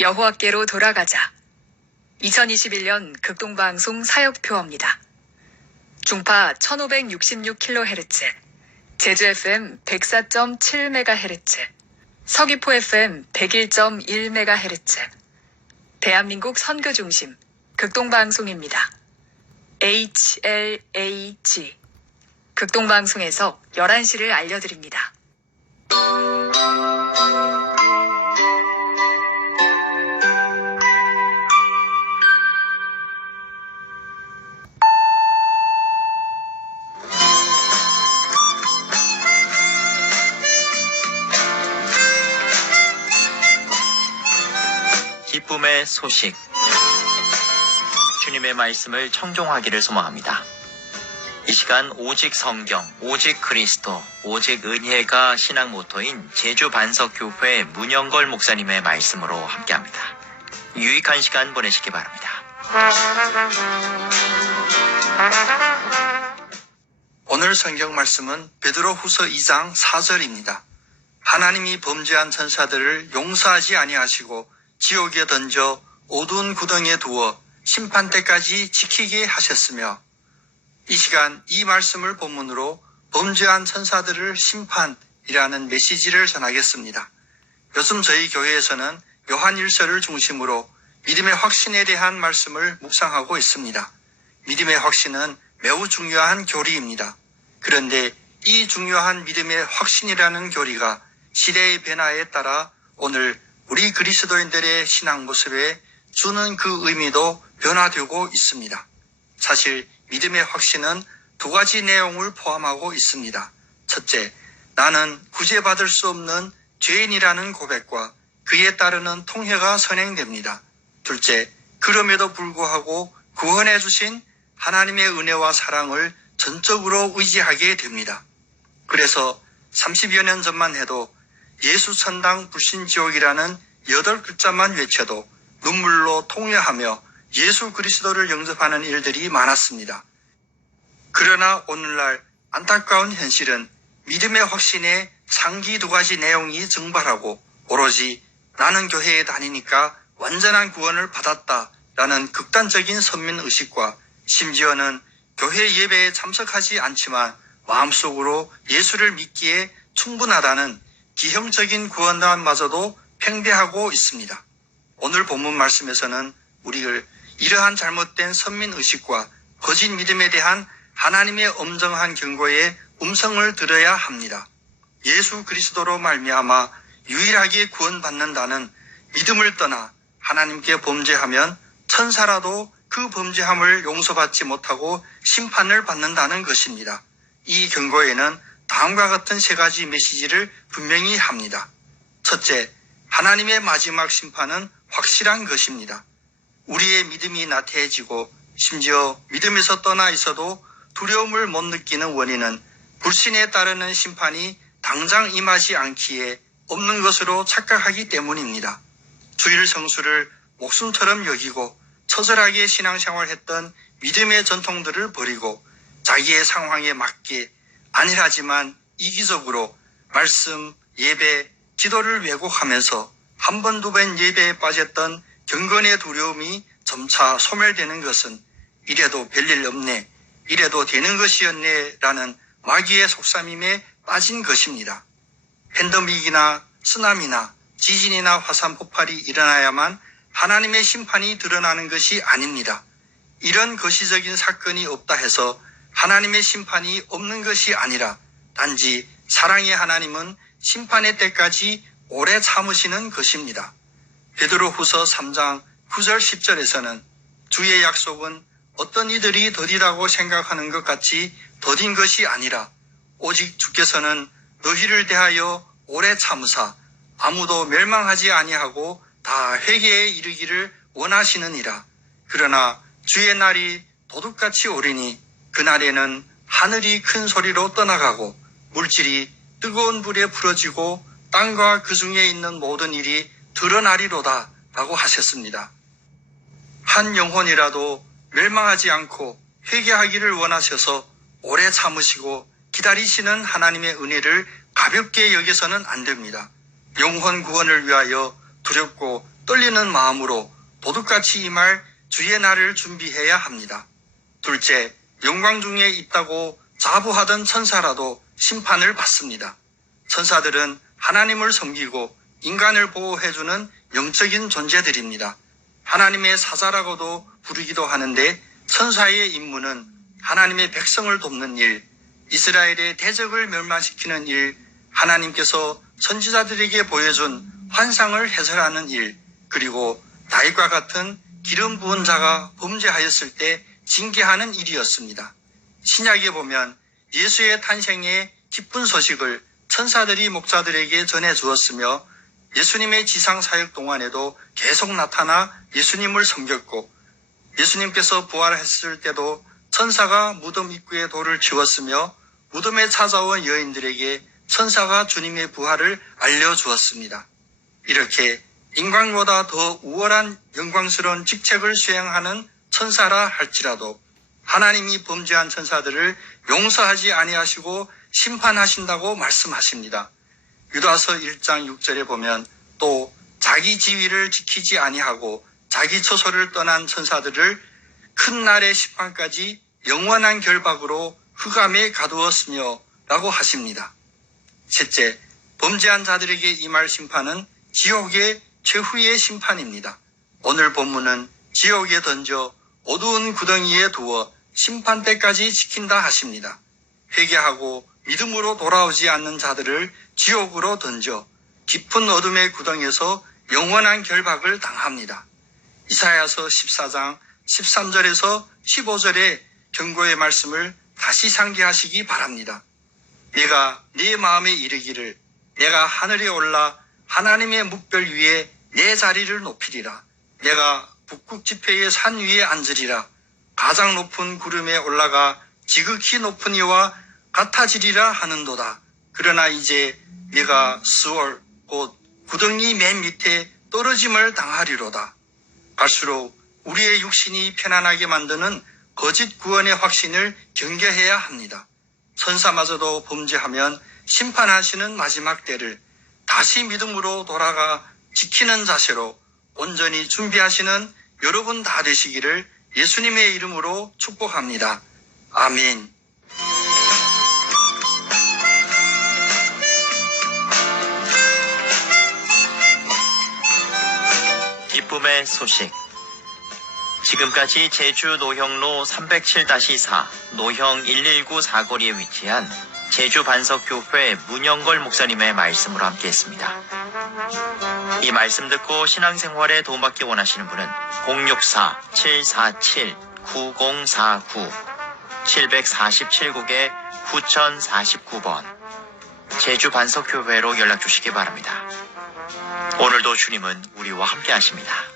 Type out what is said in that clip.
여호와께로 돌아가자. 2021년 극동방송 사역표어입니다. 중파 1566kHz, 제주 FM 104.7MHz, 서귀포 FM 101.1MHz, 대한민국 선교중심 극동방송입니다. HLAG 극동방송에서 11시를 알려드립니다. 기쁨의 소식. 주님의 말씀을 청종하기를 소망합니다. 이 시간 오직 성경, 오직 그리스도, 오직 은혜가 신앙 모토인 제주 반석교회 문영걸 목사님의 말씀으로 함께합니다. 유익한 시간 보내시기 바랍니다. 오늘 성경 말씀은 베드로후서 2장 4절입니다. 하나님이 범죄한 천사들을 용서하지 아니하시고 지옥에 던져 어두운 구덩이에 두어 심판 때까지 지키게 하셨으며, 이 시간 이 말씀을 본문으로 범죄한 천사들을 심판이라는 메시지를 전하겠습니다. 요즘 저희 교회에서는 요한 1서를 중심으로 믿음의 확신에 대한 말씀을 묵상하고 있습니다. 믿음의 확신은 매우 중요한 교리입니다. 그런데 이 중요한 믿음의 확신이라는 교리가 시대의 변화에 따라 오늘 우리 그리스도인들의 신앙 모습에 주는 그 의미도 변화되고 있습니다. 사실 믿음의 확신은 두 가지 내용을 포함하고 있습니다. 첫째, 나는 구제받을 수 없는 죄인이라는 고백과 그에 따르는 통회가 선행됩니다. 둘째, 그럼에도 불구하고 구원해 주신 하나님의 은혜와 사랑을 전적으로 의지하게 됩니다. 그래서 30여 년 전만 해도 예수 천당 불신지옥이라는 8글자만 외쳐도 눈물로 통회하며 예수 그리스도를 영접하는 일들이 많았습니다. 그러나 오늘날 안타까운 현실은 믿음의 확신에 상기 두 가지 내용이 증발하고 오로지 나는 교회에 다니니까 완전한 구원을 받았다라는 극단적인 선민의식과 심지어는 교회 예배에 참석하지 않지만 마음속으로 예수를 믿기에 충분하다는 기형적인 구원관마저도 팽배하고 있습니다. 오늘 본문 말씀에서는 우리를 이러한 잘못된 선민의식과 거짓 믿음에 대한 하나님의 엄정한 경고의 음성을 들어야 합니다. 예수 그리스도로 말미암아 유일하게 구원받는다는 믿음을 떠나 하나님께 범죄하면 천사라도 그 범죄함을 용서받지 못하고 심판을 받는다는 것입니다. 이 경고에는 다음과 같은 세 가지 메시지를 분명히 합니다. 첫째, 하나님의 마지막 심판은 확실한 것입니다. 우리의 믿음이 나태해지고 심지어 믿음에서 떠나 있어도 두려움을 못 느끼는 원인은 불신에 따르는 심판이 당장 임하지 않기에 없는 것으로 착각하기 때문입니다. 주일 성수를 목숨처럼 여기고 처절하게 신앙생활했던 믿음의 전통들을 버리고 자기의 상황에 맞게 안일하지만 이기적으로 말씀, 예배, 기도를 왜곡하면서 한 번, 두 번 예배에 빠졌던 경건의 두려움이 점차 소멸되는 것은 이래도 별일 없네, 이래도 되는 것이었네 라는 마귀의 속삭임에 빠진 것입니다. 팬데믹이나 쓰나미나 지진이나 화산 폭발이 일어나야만 하나님의 심판이 드러나는 것이 아닙니다. 이런 거시적인 사건이 없다 해서 하나님의 심판이 없는 것이 아니라 단지 사랑의 하나님은 심판의 때까지 오래 참으시는 것입니다. 베드로후서 3장 9절 10절에서는 주의 약속은 어떤 이들이 더디다고 생각하는 것 같이 더딘 것이 아니라 오직 주께서는 너희를 대하여 오래 참으사 아무도 멸망하지 아니하고 다 회개에 이르기를 원하시느니라. 그러나 주의 날이 도둑같이 오리니 그날에는 하늘이 큰 소리로 떠나가고 물질이 뜨거운 불에 풀어지고 땅과 그 중에 있는 모든 일이 드러나리로다 라고 하셨습니다. 한 영혼이라도 멸망하지 않고 회개하기를 원하셔서 오래 참으시고 기다리시는 하나님의 은혜를 가볍게 여겨서는 안 됩니다. 영혼 구원을 위하여 두렵고 떨리는 마음으로 도둑같이 임할 주의 날을 준비해야 합니다. 둘째, 영광 중에 있다고 자부하던 천사라도 심판을 받습니다. 천사들은 하나님을 섬기고 인간을 보호해주는 영적인 존재들입니다. 하나님의 사자라고도 부르기도 하는데 천사의 임무는 하나님의 백성을 돕는 일, 이스라엘의 대적을 멸망시키는 일, 하나님께서 선지자들에게 보여준 환상을 해설하는 일, 그리고 다윗과 같은 기름 부은 자가 범죄하였을 때 징계하는 일이었습니다. 신약에 보면 예수의 탄생의 기쁜 소식을 천사들이 목자들에게 전해 주었으며 예수님의 지상 사역 동안에도 계속 나타나 예수님을 섬겼고 예수님께서 부활했을 때도 천사가 무덤 입구에 돌을 치웠으며 무덤에 찾아온 여인들에게 천사가 주님의 부활을 알려주었습니다. 이렇게 인간보다 더 우월한 영광스러운 직책을 수행하는 천사라 할지라도 하나님이 범죄한 천사들을 용서하지 아니하시고 심판하신다고 말씀하십니다. 유다서 1장 6절에 보면 또 자기 지위를 지키지 아니하고 자기 처소를 떠난 천사들을 큰 날의 심판까지 영원한 결박으로 흑암에 가두었으며 라고 하십니다. 셋째, 범죄한 자들에게 임할 심판은 지옥의 최후의 심판입니다. 오늘 본문은 지옥에 던져 어두운 구덩이에 두어 심판 때까지 지킨다 하십니다. 회개하고 믿음으로 돌아오지 않는 자들을 지옥으로 던져 깊은 어둠의 구덩이에서 영원한 결박을 당합니다. 이사야서 14장 13절에서 15절의 경고의 말씀을 다시 상기하시기 바랍니다. 내가 네 마음에 이르기를 내가 하늘에 올라 하나님의 묵별 위에 내 자리를 높이리라. 내가 북극 지폐의 산 위에 앉으리라. 가장 높은 구름에 올라가 지극히 높은 이와 같아지리라 하는도다. 그러나 이제 네가 스월 곧 구덩이 맨 밑에 떨어짐을 당하리로다. 갈수록 우리의 육신이 편안하게 만드는 거짓 구원의 확신을 경계해야 합니다. 천사마저도 범죄하면 심판하시는 마지막 때를 다시 믿음으로 돌아가 지키는 자세로 온전히 준비하시는 여러분 다 되시기를 예수님의 이름으로 축복합니다. 아멘. 기쁨의 소식. 지금까지 제주 노형로 307-4 노형 119 사거리에 위치한 제주 반석교회 문영걸 목사님의 말씀으로 함께했습니다. 이 말씀 듣고 신앙생활에 도움받기 원하시는 분은 064-747-9049 747국에 9049번 제주 반석교회로 연락 주시기 바랍니다. 오늘도 주님은 우리와 함께 하십니다.